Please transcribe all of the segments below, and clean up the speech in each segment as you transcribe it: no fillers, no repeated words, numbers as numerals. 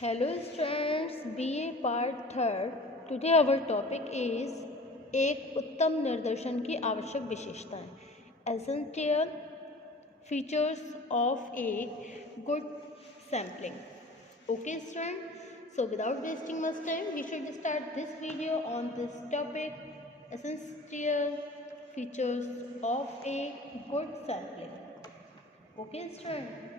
Hello students, BA part third. Today our topic is एक उत्तम निर्देशन की आवश्यक विशेषताएं. Essential features of a good sampling. Okay students, so without wasting much time, we should start this video on this topic. Essential features of a good sampling. Okay students.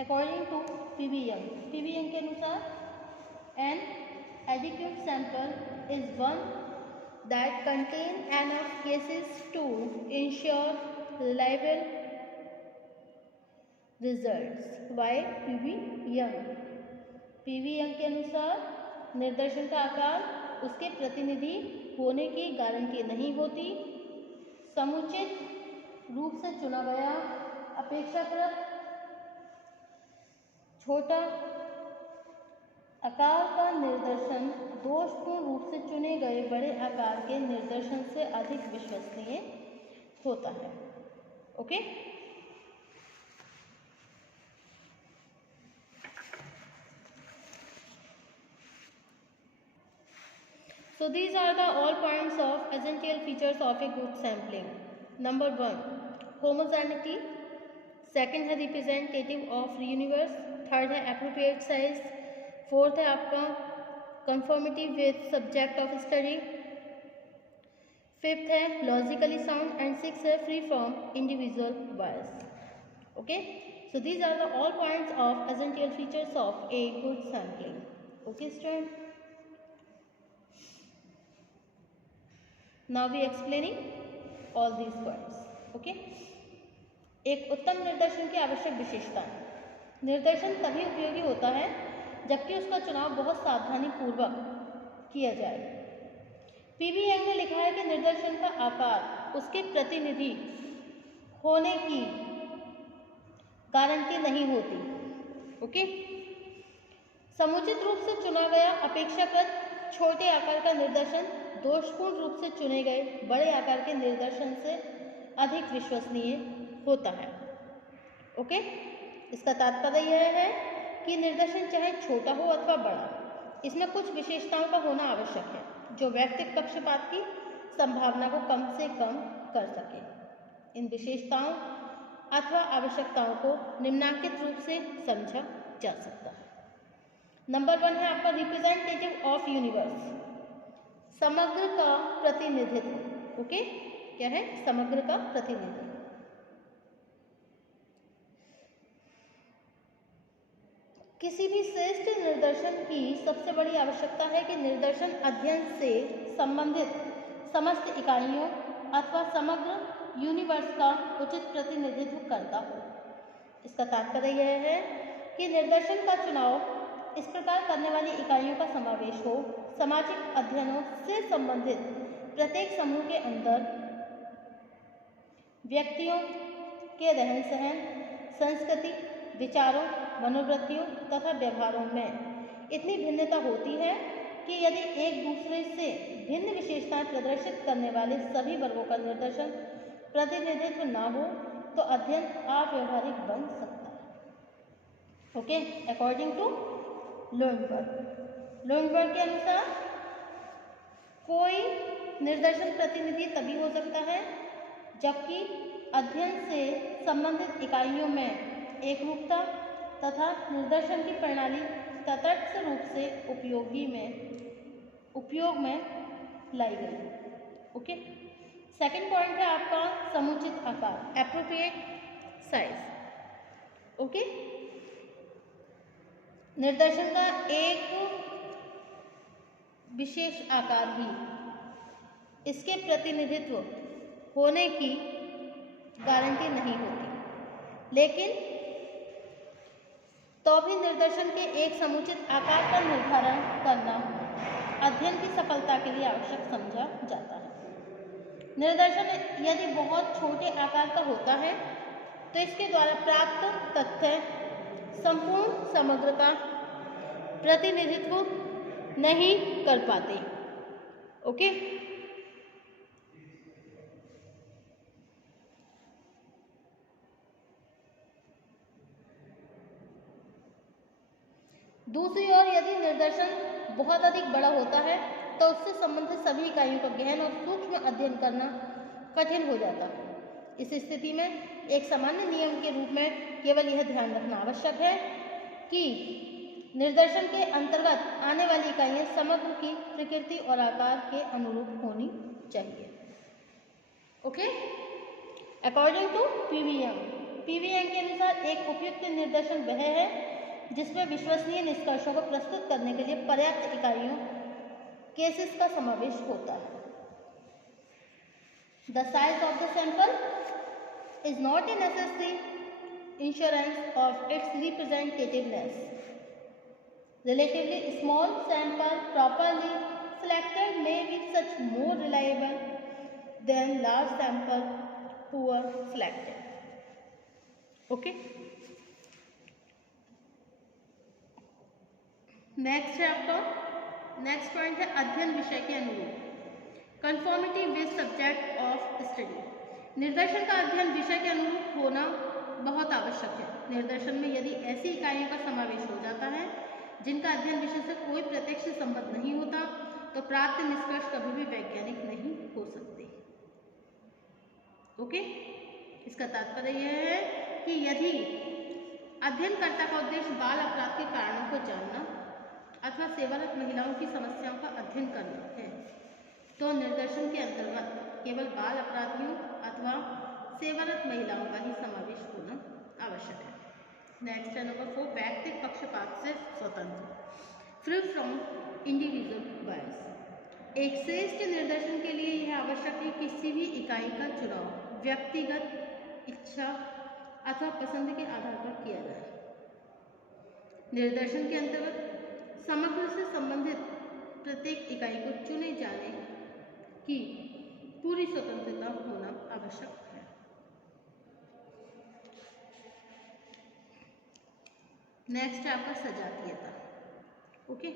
According to P.V. Young के अनुसार an adequate sample is one that contain enough cases to ensure reliable results. Why P.V. Young? P.V. Young के अनुसार निर्देशन का आकार उसके प्रतिनिधि होने की गारंटी नहीं होती. समुचित रूप से चुना गया अपेक्षाकृत छोटा आकार का निर्देशन दोषपूर्ण रूप से चुने गए बड़े आकार के निर्देशन से अधिक विश्वसनीय होता है. Okay. So these are the all points of essential features of a good sampling. Number 1, homogeneity. Second है रिप्रेजेंटेटिव ऑफ यूनिवर्स. थर्ड है एप्रोप्रिएट साइज. फोर्थ है आपका conformity with subject of study. Fifth है लॉजिकली साउंड एंड सिक्स है free from individual bias. Okay. So these are the all points of essential features of a good sampling. Okay student. Now we explaining all these points. Okay. एक उत्तम निर्देशन की आवश्यक विशेषताएं. निर्देशन तभी उपयोगी होता है जबकि उसका चुनाव बहुत सावधानी पूर्वक किया जाए. पीवी यंग ने लिखा है कि निर्देशन का आकार उसके प्रतिनिधि होने की गारंटी नहीं होती. ओके. समुचित रूप से चुना गया अपेक्षाकृत छोटे आकार का निर्देशन दोषपूर्ण रूप से चुने गए बड़े आकार के निर्देशन से अधिक विश्वसनीय होता है. ओके. इसका तात्पर्य यह है कि निर्देशन चाहे छोटा हो अथवा बड़ा, इसमें कुछ विशेषताओं का होना आवश्यक है जो व्यक्तिगत पक्षपात की संभावना को कम से कम कर सके. इन विशेषताओं अथवा आवश्यकताओं को निम्नांकित रूप से समझा जा सकता है. नंबर 1 है आपका रिप्रेजेंटेटिव ऑफ यूनिवर्स. समग्र का प्रतिनिधित्व. ओके. क्या है? समग्र का प्रतिनिधित्व. किसी भी श्रेष्ठ निर्देशन की सबसे बड़ी आवश्यकता है कि निर्देशन अध्ययन से संबंधित समस्त इकाइयों अथवा समग्र यूनिवर्स का उचित प्रतिनिधित्व करता हो. इसका तात्पर्य यह है कि निर्देशन का चुनाव इस प्रकार करने वाली इकाइयों का समावेश हो. सामाजिक अध्ययनों से संबंधित प्रत्येक समूह के अंदर व्यक्तियों के रहन सहन, संस्कृति, विचारों, मनोवृत्तियों तथा व्यवहारों में इतनी भिन्नता होती है कि यदि एक दूसरे से भिन्न विशेषताएं प्रदर्शित करने वाले सभी वर्गों का निर्देशन प्रतिनिधित्व न हो तो अध्ययन अव्यावहारिक बन सकता है. ओके. अकॉर्डिंग टू लुंडबर्ग के अनुसार कोई निर्देशन प्रतिनिधि तभी हो सकता है जबकि अध्ययन से संबंधित इकाइयों में एकरूपता तथा निर्देशन की प्रणाली तटस्थ रूप से उपयोग में लाई गई. ओके. सेकंड पॉइंट है आपका समुचित आकार, एप्रोप्रिएट साइज. ओके. निर्देशन का एक विशेष आकार ही इसके प्रतिनिधित्व होने की गारंटी नहीं होती, लेकिन तो भी निर्देशन के एक समुचित आकार का निर्धारण करना अध्ययन की सफलता के लिए आवश्यक समझा जाता है. निर्देशन यदि बहुत छोटे आकार का होता है तो इसके द्वारा प्राप्त तथ्य संपूर्ण समग्र का प्रतिनिधित्व नहीं कर पाते. ओके। दूसरी ओर यदि निर्देशन बहुत अधिक बड़ा होता है तो उससे संबंधित सभी इकाइयों का गहन और सूक्ष्म अध्ययन करना कठिन हो जाता है। इस स्थिति में एक सामान्य नियम के रूप में केवल यह ध्यान रखना आवश्यक है कि निर्देशन के अंतर्गत आने वाली इकाइयां समग्र की प्रकृति और आकार के अनुरूप होनी चाहिए। Okay. According to P V Young, P V Young के अनुसार एक उपयुक्त निर्देशन वह है जिसमें विश्वसनीय निष्कर्षों को प्रस्तुत करने के लिए पर्याप्त इकाइयों केसेस का समावेश होता है। The size of the sample is not a necessary insurance of its representativeness. Relatively small sample properly selected may be such more reliable than large sample poor selected. Okay. Next chapter, next point है अध्ययन विषय के अनुरूप। Conformity with subject of study, निर्देशन का अध्ययन विषय के अनुरूप होना बहुत आवश्यक है। निर्देशन में यदि ऐसी इकाइयों का समावेश हो जाता है जिनका अध्ययन विषय से कोई प्रत्यक्ष संबंध नहीं होता तो प्राप्त निष्कर्ष कभी भी वैज्ञानिक नहीं हो सकते। ओके। इसका तात्पर्य यह है कि यदि अध्ययनकर्ता का उद्देश्य बाल अपराध के कारणों को जानना अथवा सेवारत महिलाओं की समस्याओं का अध्ययन करना है तो निर्देशन के अंतर्गत केवल बाल अपराधियों अथवा सेवारत महिलाओं का ही समावेश होना आवश्यक है। नेक्स्ट है नंबर 4, वैयक्तिक पक्षपात से स्वतंत्र, फ्री फ्रॉम इंडिविजुअल बायस। एक श्रेष्ठ निर्देशन के लिए यह आवश्यक है कि किसी भी इकाई का चुनाव व्यक्तिगत इच्छा अथवा पसंद के आधार पर किया जाए। निर्देशन के अंतर्गत समग्र से संबंधित प्रत्येक इकाई को चुने जाने की पूरी स्वतंत्रता होना आवश्यक है। नेक्स्ट है आपका सजातीयता। ओके।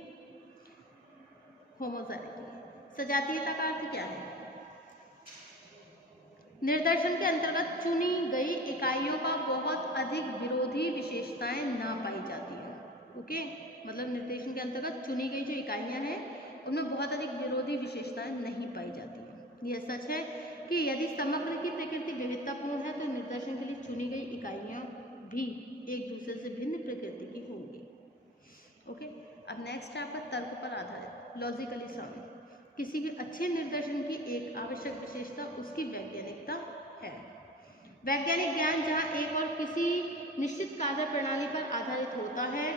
होमोजेनिटी, सजातीयता का अर्थ क्या है? निर्देशन के अंतर्गत चुनी गई इकाइयों का बहुत अधिक विरोधी विशेषताएं ना पाई जाती हैं। ओके। मतलब निर्देशन के अंतर्गत चुनी गई जो इकाइयां हैं उनमें बहुत अधिक विरोधी विशेषताएं नहीं पाई जाती हैं। यह सच है कि यदि समग्र की प्रकृति विविधतापूर्ण है तो निर्देशन के लिए चुनी गई इकाइयां भी एक दूसरे से भिन्न प्रकृति की होंगी। ओके। अब नेक्स्ट है आपका तर्क पर आधारित, लॉजिकली साउंड। किसी भी अच्छे निर्देशन की एक आवश्यक विशेषता उसकी वैज्ञानिकता है। वैज्ञानिक ज्ञान जहाँ एक और किसी निश्चित कार्य प्रणाली पर आधारित होता है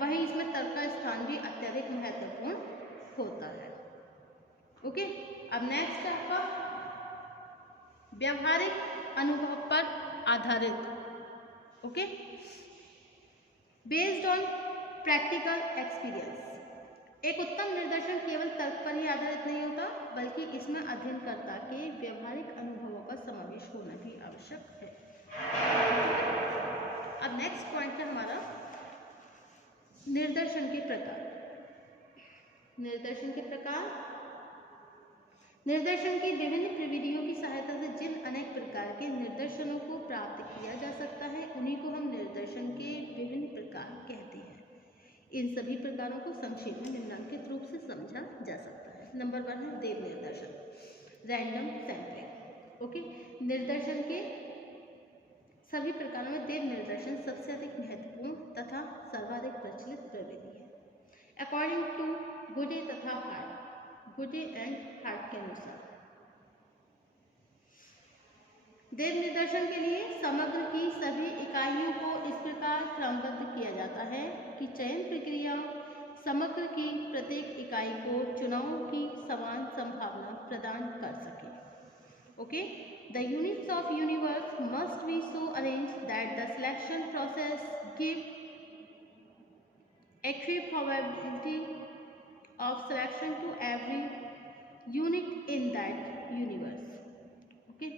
वहीं इसमें तर्क का स्थान भी अत्यधिक महत्वपूर्ण होता है। ओके। अब नेक्स्ट है आपका व्यवहारिक अनुभव पर आधारित। Okay. Based on practical experience, एक उत्तम निर्देशन केवल तर्क पर ही आधारित नहीं होता बल्कि इसमें अध्ययनकर्ता के व्यवहारिक अनुभवों का समावेश होना भी आवश्यक है। अब नेक्स्ट पॉइंट है हमारा निर्देशन के प्रकार। निर्देशन के प्रकार, निर्देशन की विभिन्न प्रविधियों की सहायता से जिन अनेक प्रकार के निर्देशनों को प्राप्त किया जा सकता है उन्हीं को हम निर्देशन के विभिन्न प्रकार कहते हैं। इन सभी प्रकारों को संक्षेप में निम्नलिखित रूप से समझा जा सकता है। नंबर 1 है देव निर्देशन, रैंडम सैंपलिंग। ओके। निर्देशन के सभी प्रकारों में देव निर्देशन सबसे अधिक महत्वपूर्ण तथा सर्वाधिक प्रचलित प्रविधि है। अकॉर्डिंग टू गुडे तथा हार्ट, गुडे एंड हार्ट के अनुसार देव निर्देशन के लिए समग्र की सभी इकाइयों को इस प्रकार क्रमबद्ध किया जाता है कि चयन प्रक्रिया समग्र की प्रत्येक इकाई को चुनाव की समान संभावना प्रदान कर सके। Okay. The units of universe must be so arranged that the selection process give equal probability of selection to every unit in that universe. Okay.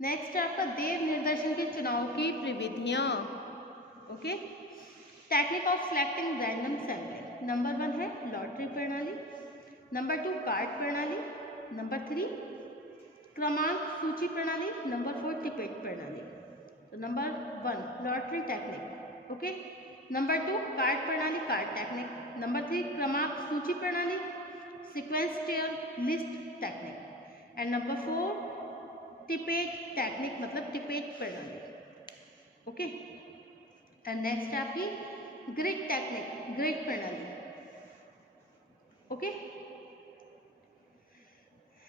Next है आपका देव निर्देशन के चुनाव की प्रविधियां। Okay. Technique of selecting random sampling. Number 1 है lottery प्रणाली। नंबर 2 कार्ड प्रणाली, नंबर 3 क्रमांक सूची प्रणाली, नंबर 4 टिपेट प्रणाली। तो number 1 lottery technique, okay. Number 2 card प्रणाली, कार्ड टेक्निक। नंबर 3 क्रमांक सूची प्रणाली, sequential list technique. And number 4 Tippett technique मतलब टिपेट प्रणाली, ओके। एंड नेक्स्ट आपकी ग्रिड टेक्निक, ग्रिड प्रणाली, ओके।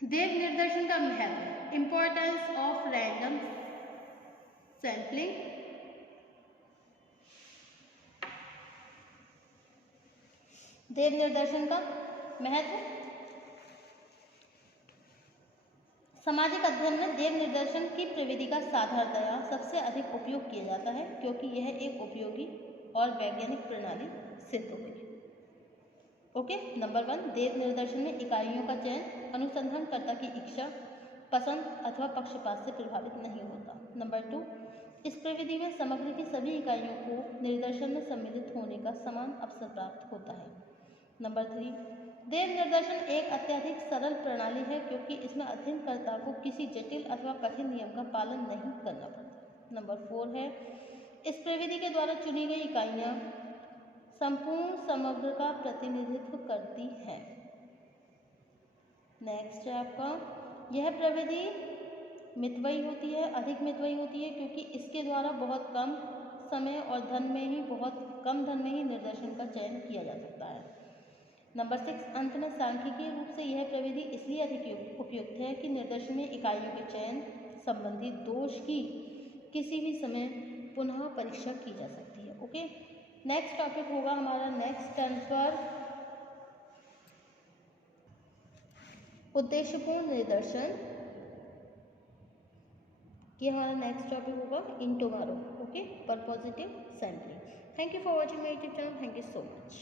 देव निर्देशन का महत्व, इंपॉर्टेंस ऑफ रैंडम सैंपलिंग, देव निर्देशन का महत्व। सामाजिक अध्ययन में देव निर्देशन की प्रविधि का साधारणतया सबसे अधिक उपयोग किया जाता है क्योंकि यह एक उपयोगी और वैज्ञानिक प्रणाली सिद्ध हुई। ओके। नंबर 1 देव निर्देशन में इकाइयों का चयन अनुसंधानकर्ता की इच्छा, पसंद अथवा पक्षपात से प्रभावित नहीं होता। नंबर 2 इस प्रविधि में सामग्री की सभी इकाइयों को निर्देशन में सम्मिलित होने का समान अवसर प्राप्त होता है। नंबर 3 देव निर्देशन एक अत्यधिक सरल प्रणाली है क्योंकि इसमें अध्ययनकर्ता को किसी जटिल अथवा कठिन नियम का पालन नहीं करना पड़ता। नंबर 4 है इस प्रविधि के द्वारा चुनी गई इकाइयाँ संपूर्ण समग्र का प्रतिनिधित्व करती है। नेक्स्ट है आपका, यह प्रविधि मितव्ययी होती है, अधिक मितव्ययी होती है क्योंकि इसके द्वारा बहुत कम समय और बहुत कम धन में ही निर्देशन का चयन किया जा सकता है। नंबर 6 अंत में सांख्यिकीय रूप से यह प्रविधि इसलिए अधिक उपयुक्त है कि निर्देशन में इकाइयों के चयन संबंधी दोष की किसी भी समय पुनः परीक्षा की जा सकती है। ओके। नेक्स्ट टॉपिक होगा हमारा नेक्स्ट टर्न पर उद्देश्यपूर्ण निर्देशन। ये हमारा नेक्स्ट टॉपिक होगा in tomorrow. Okay, purposive sampling. Thank you for watching my YouTube channel. Thank you so much.